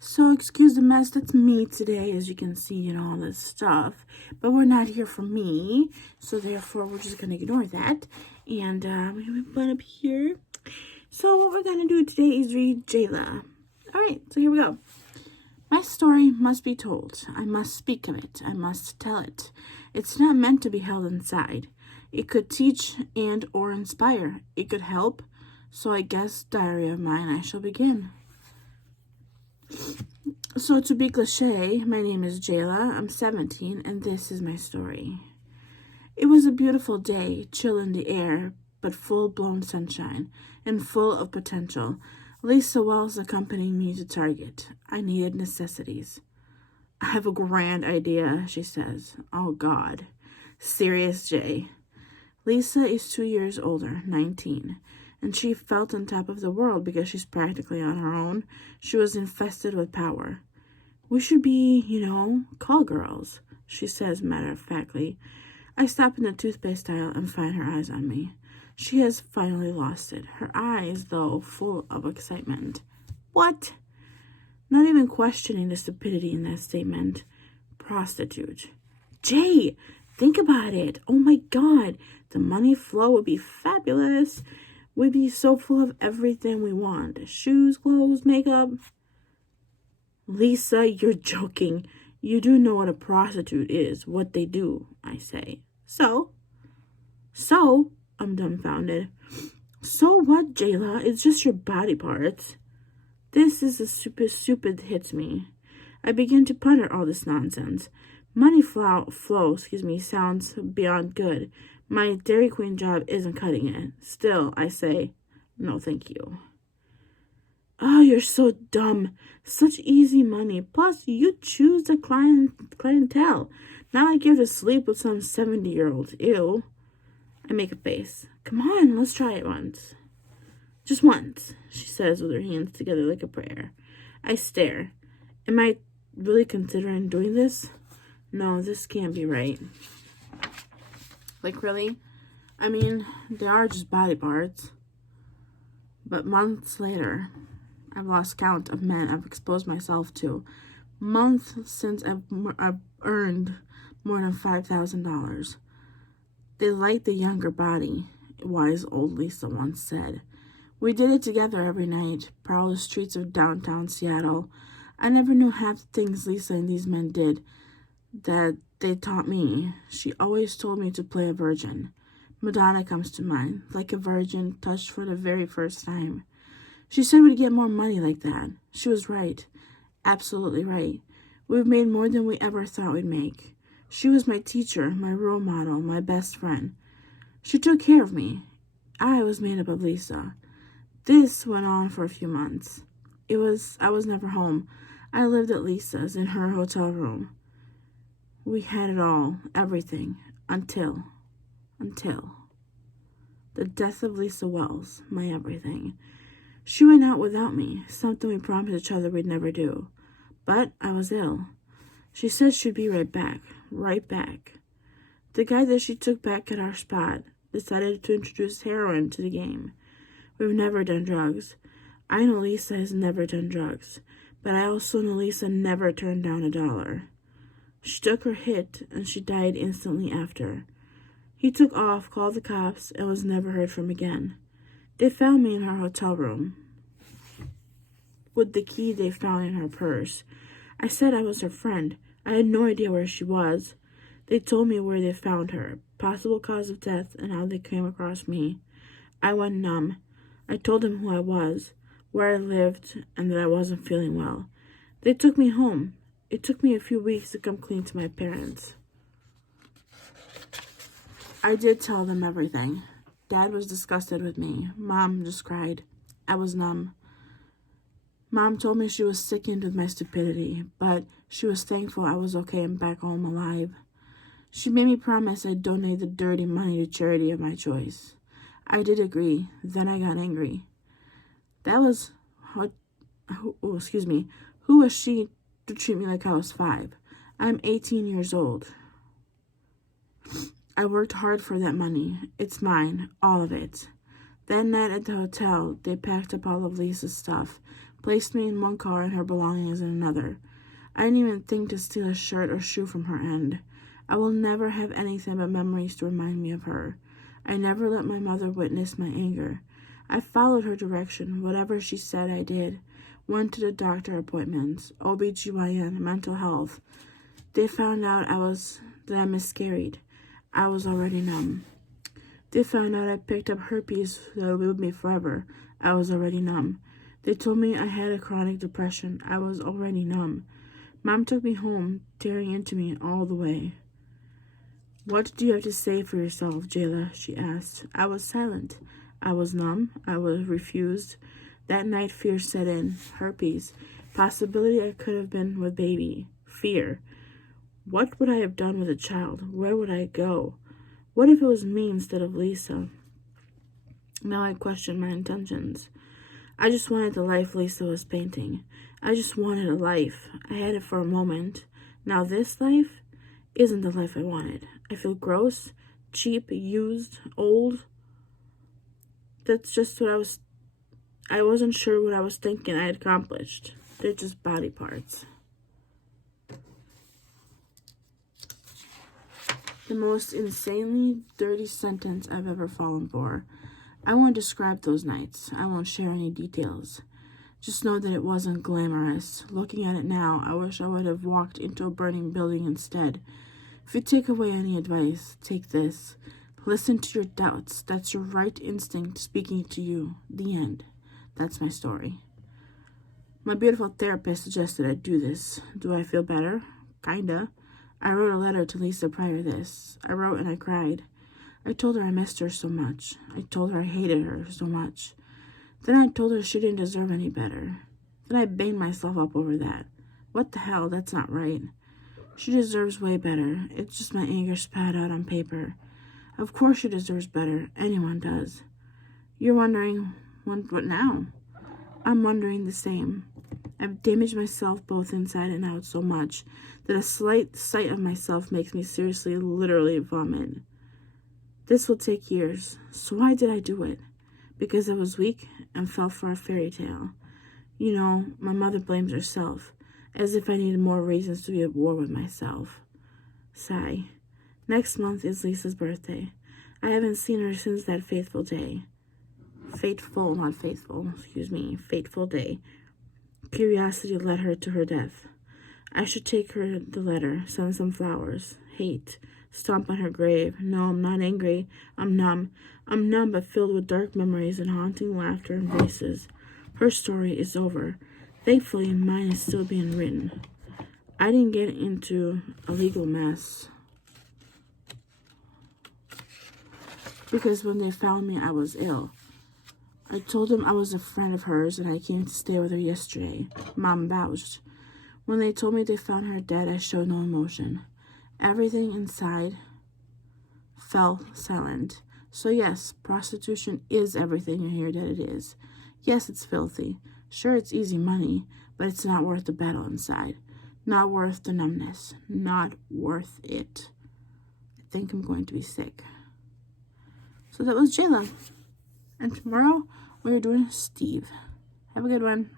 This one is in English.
So excuse the mess, that's me today, as you can see, and all this stuff. But we're not here for me, so therefore we're just going to ignore that. And we put up here. So what we're going to do today is read Jayla. Alright, so here we go. My story must be told. I must speak of it. I must tell it. It's not meant to be held inside. It could teach and or inspire. It could help. So I guess, diary of mine, I shall begin. So to be cliche, my name is Jayla, I'm 17, and this is my story. It was a beautiful day, chill in the air, but full-blown sunshine, and full of potential. Lisa Wells accompanying me to Target. I needed necessities. I have a grand idea, she says. Oh, God. Serious J. Lisa is 2 years older, 19. And she felt on top of the world because she's practically on her own. She was infested with power. We should be, call girls, she says matter-of-factly. I stop in the toothpaste aisle and find her eyes on me. She has finally lost it. Her eyes, though, full of excitement. What? Not even questioning the stupidity in that statement. Prostitute. Jay, think about it. Oh my God, the money flow would be fabulous. We'd be so full of everything we want. Shoes, clothes, makeup. Lisa, you're joking. You do know what a prostitute is, what they do, I say. So, I'm dumbfounded. So what, Jayla? It's just your body parts. This is a stupid hits me. I begin to ponder all this nonsense. Money flow, sounds beyond good. My Dairy Queen job isn't cutting it. Still, I say, no thank you. Oh, you're so dumb. Such easy money. Plus, you choose the clientele. Not like you have to sleep with some 70-year-old. Ew. I make a face. Come on, let's try it once. Just once, she says with her hands together like a prayer. I stare. Am I really considering doing this? No, this can't be right. Like, really? I mean, they are just body parts. But months later, I've lost count of men I've exposed myself to. Months since I've earned more than $5,000. They like the younger body, wise old Lisa once said. We did it together every night, prowl the streets of downtown Seattle. I never knew half the things Lisa and these men did that they taught me. She always told me to play a virgin. Madonna comes to mind, like a virgin touched for the very first time. She said we'd get more money like that. She was right. Absolutely right. We've made more than we ever thought we'd make. She was my teacher, my role model, my best friend. She took care of me. I was made up of Lisa. This went on for a few months. I was never home. I lived at Lisa's in her hotel room. We had it all, everything, until the death of Lisa Wells, my everything. She went out without me, something we promised each other we'd never do. But I was ill. She said she'd be right back. The guy that she took back at our spot decided to introduce heroin to the game. We've never done drugs. I know Lisa has never done drugs, but I also know Lisa never turned down $1. She took her hit, and she died instantly after. He took off, called the cops, and was never heard from again. They found me in her hotel room with the key they found in her purse. I said I was her friend. I had no idea where she was. They told me where they found her, possible cause of death, and how they came across me. I went numb. I told them who I was, where I lived, and that I wasn't feeling well. They took me home. It took me a few weeks to come clean to my parents. I did tell them everything. Dad was disgusted with me. Mom just cried. I was numb. Mom told me she was sickened with my stupidity, but she was thankful I was okay and back home alive. She made me promise I'd donate the dirty money to charity of my choice. I did agree. Then I got angry. That was who was she to treat me like I was 5? I'm 18 years old. I worked hard for that money. It's mine, all of it. That night at the hotel, they packed up all of Lisa's stuff. placed me in one car and her belongings in another. I didn't even think to steal a shirt or shoe from her end. I will never have anything but memories to remind me of her. I never let my mother witness my anger. I followed her direction. Whatever she said, I did. Went to the doctor appointments, OBGYN, mental health. They found out that I miscarried. I was already numb. They found out I picked up herpes that would be with me forever. I was already numb. They told me I had a chronic depression. I was already numb. Mom took me home, tearing into me all the way. What do you have to say for yourself, Jayla? She asked. I was silent. I was numb. I was refused. That night, fear set in. Herpes. Possibility I could have been with baby. Fear. What would I have done with a child? Where would I go? What if it was me instead of Lisa? Now I questioned my intentions. I just wanted the life Lisa was painting. I just wanted a life. I had it for a moment. Now this life isn't the life I wanted. I feel gross, cheap, used, old. That's just what I wasn't sure what I was thinking I had accomplished. They're just body parts. The most insanely dirty sentence I've ever fallen for. I won't describe those nights. I won't share any details. Just know that it wasn't glamorous. Looking at it now, I wish I would have walked into a burning building instead. If you take away any advice, take this. Listen to your doubts. That's your right instinct speaking to you. The end. That's my story. My beautiful therapist suggested I do this. Do I feel better? Kinda. I wrote a letter to Lisa prior to this. I wrote and I cried. I told her I missed her so much. I told her I hated her so much. Then I told her she didn't deserve any better. Then I banged myself up over that. What the hell? That's not right. She deserves way better. It's just my anger spat out on paper. Of course she deserves better. Anyone does. You're wondering, what now? I'm wondering the same. I've damaged myself both inside and out so much that a slight sight of myself makes me seriously, literally vomit. This will take years. So why did I do it? Because I was weak and fell for a fairy tale. You know, my mother blames herself, as if I needed more reasons to be at war with myself. Sigh. Next month is Lisa's birthday. I haven't seen her since that fateful day. Fateful, not faithful, fateful day. Curiosity led her to her death. I should take her the letter, send some flowers. Hate. Stomp on her grave. No, I'm not angry. I'm numb. I'm numb but filled with dark memories and haunting laughter and voices. Her story is over. Thankfully, mine is still being written. I didn't get into a legal mess. Because when they found me, I was ill. I told them I was a friend of hers and I came to stay with her yesterday. Mom vouched. When they told me they found her dead, I showed no emotion. Everything inside fell silent. So yes, prostitution is everything you hear that it is. Yes, it's filthy. Sure, it's easy money, but it's not worth the battle inside. Not worth the numbness. Not worth it. I think I'm going to be sick. So that was Jayla. And tomorrow, we're doing Steve. Have a good one.